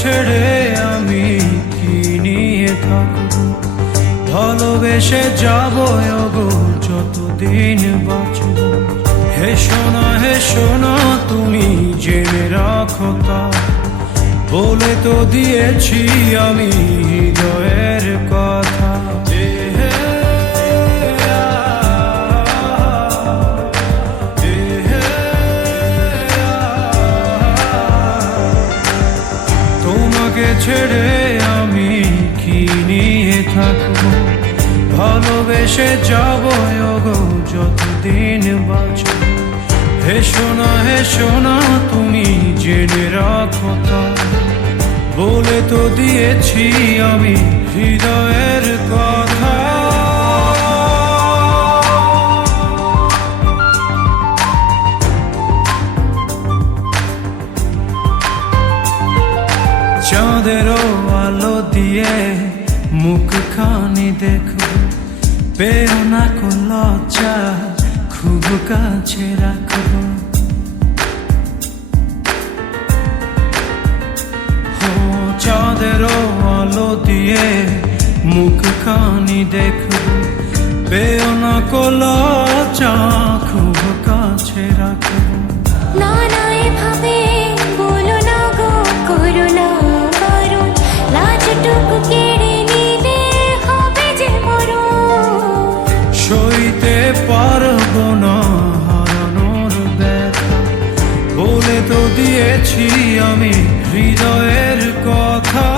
ছেড়ে আমি কি নিয়ে থাকবো, ভালোবেসে যাবো গো যতদিন বাঁচবো। হে সোনা তুমি জেনে রাখো তা, বলে তো দিয়েছি আমি হৃদয়ের কথা। তোমাকে ছেড়ে আমি কি নিয়ে থাকবো, ভালোবেসে যাবো গো যতদিন বাঁচবো। হে সোনা তুমি জেনে রাখো তা, বলে তো দিয়েছি আমি হৃদয়ের কথা। চাঁদেরও আলো দিয়ে মুখখানি দেখবো, পেও না কো লজ্জা খুব কাছে রাখবো। চাঁদেরও আলো দিয়ে মুখখানি দেখবো, পেও না কো লজ্জা খুব কাছে রাখবো। না না এভাবে বলো না গো, করো না বারণ, লাজটুকু কেড়ে নিলে হবে যে মরণ। সইতে পারবো না হারানোর ব্যথা, বলে তো দিয়েছি আমি হৃদয়ের কথা।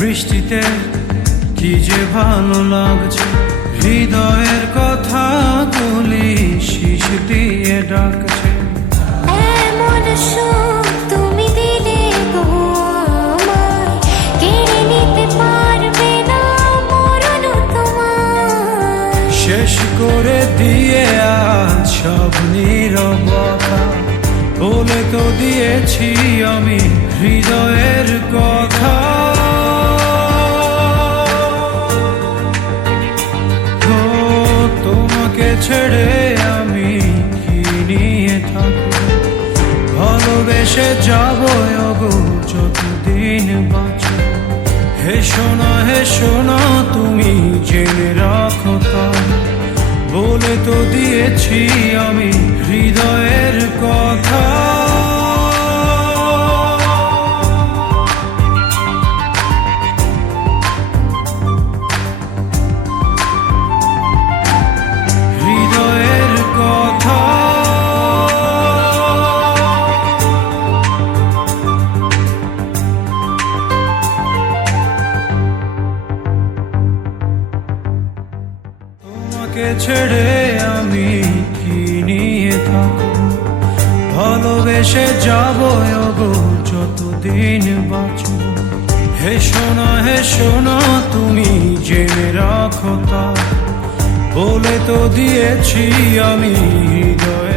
বৃষ্টিতে কি যে ভালো লাগছে, হৃদয়ের কথা গুলি শিশ দিয়ে ডাকছে। এমন সুখ তুমি দিলে গো আমায়, কেড়ে নিতে পারবে না মরণ তোমার। শেষ করে দিয়ে আজ সব নীরবতা, বলে তো দিয়েছি আমি হৃদয়ের কথা। তোমাকে ছেড়ে আমি কি নিয়ে থাকবো, ভালোবেসে যাবো গো যতদিন বাঁচবো। হে সোনা তুমি জেনে রাখো তা, বলে তো দিয়েছি আমি হৃদয়ের কথা। তোমাকে ছেড়ে আমি কি নিয়ে থাকবো, ভালোবেসে যাবো গো যতদিন বাঁচবো। হে সোনা তুমি জেনে রাখো তা, বলে তো দিয়েছি আমি হৃদয়ে